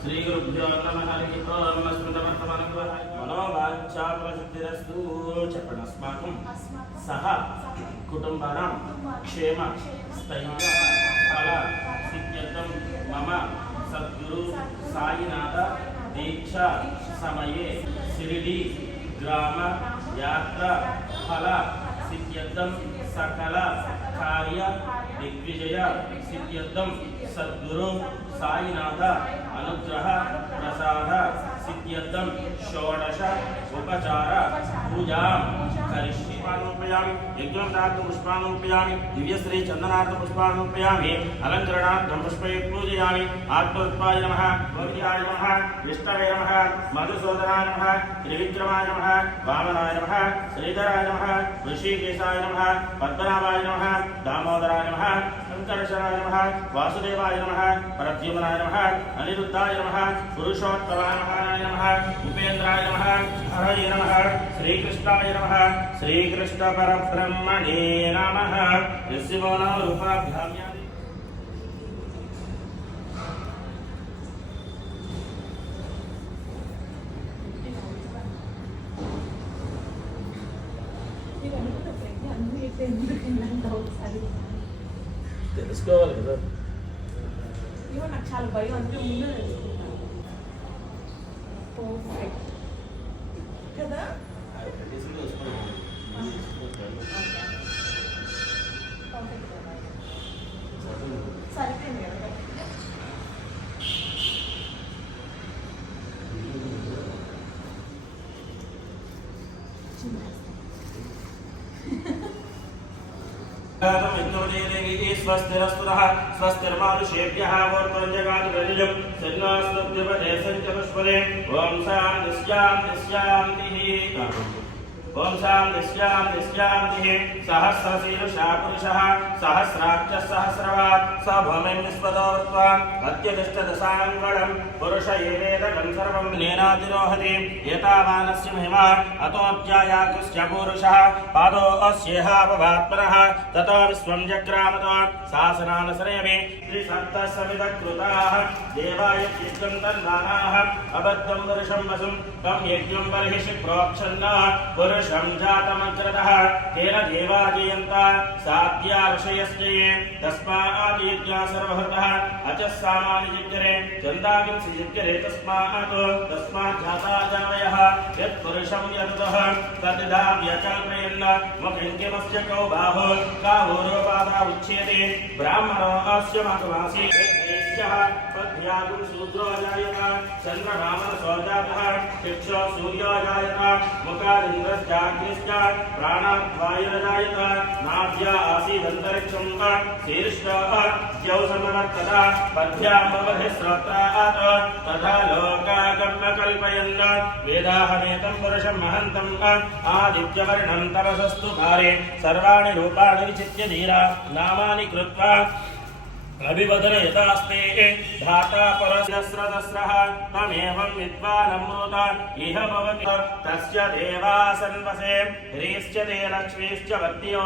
श्रीगुरुभ्यो नमः हरिः ओम् मनोवाञ्छाप्रसिद्धिरस्तु चपणस्माकं सह कुटुम्बानां क्षेम स्थैर्य फल सिद्ध्यर्थं मम सद्गुरु साईनाथ दीक्षा समये शिरडी ग्राम यात्रा फल सिद्ध्यर्थं सकल कार्य दिग्विजय सिद्ध्यर्थं सद्गुरु साईनाथ अनुग्रह प्रसाद सिद्ध्यर्थं षोडश उपचार पूजा करिष्ये। यज्ञं दातुं पुष्पाणोपयामि दिव्यश्री चंदनार्थ पुष्पाणोपयामि अलंकरणार्थं पुष्पै पूजयामि। आत्मरूपाय नमः भगवत्याय नमः विष्णवे नमः मधुसूदनाय नमः त्रिविक्रमाय नमः वामनाय नमः श्रीधराय नमः ऋषिकेशाय नमः पद्मनाभाय नमः दामोदराय नमः शंकरशराय नमः वासुदेवाय नमः प्रद्युम्नाय नमः अनिरुद्धाय नमः पुरुषोत्तमाय नमः उपेन्द्राय नमः हरये नमः श्रीकृष्णाय नमः श्रीकृष्ण परब्रह्मणे नमः। यस्य नामरूपाभ्यां తెలుసుకోవాలి కదా. ఇవో నాకు చాలా భయం అందుకే ముందే తెలుసుకుంటాను. పర్ఫెక్ట్ కదా సరిపోయింది కదా. स्वस्तिरस्तुनः स्वस्तिर्मानुषेभ्यः वोर्त्वञ्जगादिवरिजं सन्नास्तुभ्यपदे सञ्चतुष्पदे ॐ शान्तिः शान्तिः ओम शान्तिः सहस्रशीर्षा पुरुषः सहस्राक्षः सहस्रवात् स भूमिं विश्वतो अत्यतिष्ठदशाङ्गलं पुरुष एवेदकं सर्वं नेनातिरोहति एतावानस्य महिमा अतोऽप्यायाकृष्य पूरुषः पादो अस्येहापवात्मनः ततो विश्वं जग्रामतो शासनानसरेमि त्रिसप्तसमितकृताः देवाय यज्ञं तन्दानाः अबद्धं पुरुषं वसुं तं यज्ञं बर्हिषि प्रोक्षन्नः पुरुषं जातमग्रतः तेन देवा जयन्ता साध्या ऋषयश्च ये तस्मात् यज्ञा सर्वहृतः अचः सामानि जिज्ञरे चन्दाकिंसि जिज्ञरे तस्मात् जाता जानवयः यत्पुरुषं यततः तद्धा व्यकल्पयन् मुखं किमस्य कौ बाहो काहोरोपादा उच्यते ब्राह्मणो अस्य मघवासी पद्भ्यागुं शूद्रो जायत चन्द्रभामनसो जातः चक्षो सूर्यो जायत मुखादिन्द्रश्चाग्निश्च प्राणाद्वायुर्जायत नाभ्या आसीदन्तरिक्षं शीर्षः द्यौ समवर्तत पद्भ्यामवधिस्रोत्रात् तथा लोकागम्य कल्पयन् वेदाहमेतं पुरुषं महन्तम् आदित्यवर्णं तपसस्तु भारे सर्वाणि रूपाणि विचित्य धीरा नामानि कृत्वा अभिवदन यथास्ते धाता परस्रदस्रः तमेवं विद्वानमृत इह भवति तस्य देवासन्वसे ह्रीश्च ते लक्ष्मीश्च वत्यो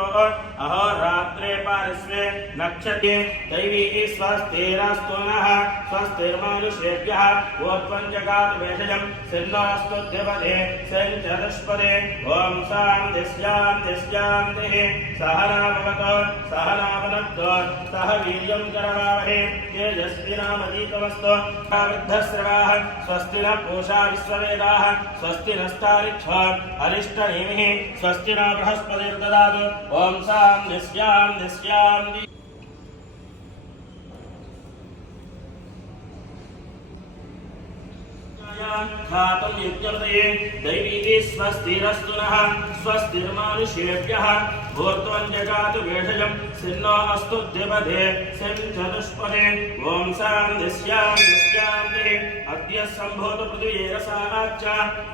अहोरात्रे पारिस्वे नक्षत्रे दैवी स्वस्तिरस्तु नः स्वस्तिर्मानुषेभ्यः ऊर्ध्वं जगातु भेषजं सिन्नोऽस्तुद्यपदे सञ्चतुष्पदे ॐ शान्तिः सहना भवतु सहना भुनक्तु सह वीर्यं करवावहे तेजस्विनामधीतमस्तु वृद्धश्रवाः स्वस्ति न पूषा विश्ववेदाः स्वस्ति नस्तारिक्ष्वा अरिष्टनेमिः स्वस्ति न बृहस्पतिर्ददातु ॐ शान्तिः खातं युज्यते दैवी स्वस्तिरस्तु नः स्वस्तिर्मानुषेभ्यः ऊर्ध्वं जगातु भेषजं सिन्नो अस्तु द्विपदे सञ्चतुष्पदे ॐ शान्तिः अद्य सम्भूत पृथिवीरसाच्च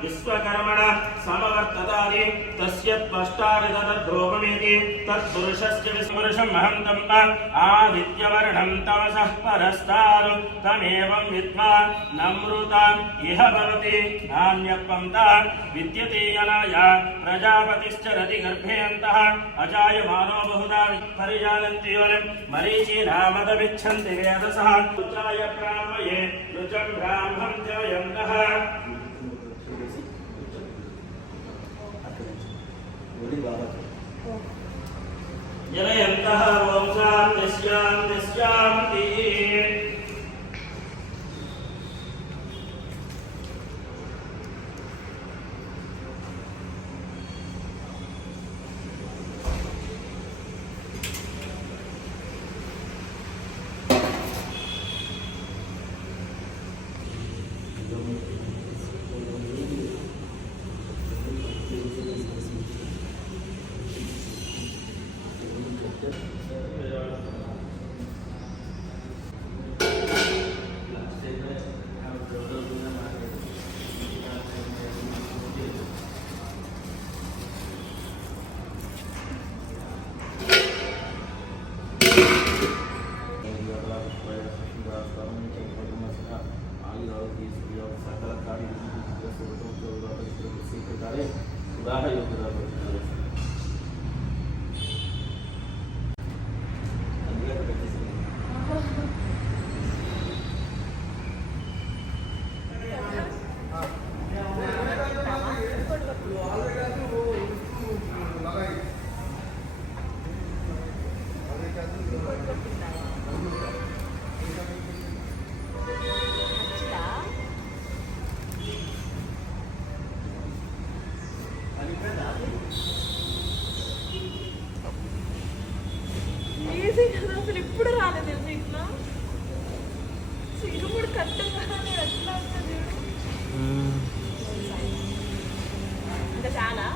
विश्वकर्मण समवर्ततादि तस्य त्वष्टारिदध्रुवमेति तत्पुरुषस्य विस्मृशं महन्तम् आदित्यवर्णं तमसः परस्तात् तमेवं विद्वान् नमृतां इह भवति नान्यपन्था विद्यते यनाय प्रजापतिश्चरति गर्भेऽन्तः अजायमानो बहुधा परिजानन्ति वनं मरीचीनामदमिच्छन्ति वेदसः उच्चाय ब्राह्मये ऋचं ब्राह्मं जयन्तः जनयन्तः वंशां दिश्यान्ति ఈజీ కదా అసలు ఇప్పుడు రాలేదు తెలుసు ఇట్లా సిగ్గుముడు కట్టగానే ఎట్లా వస్తుంది ఇంకా చాలా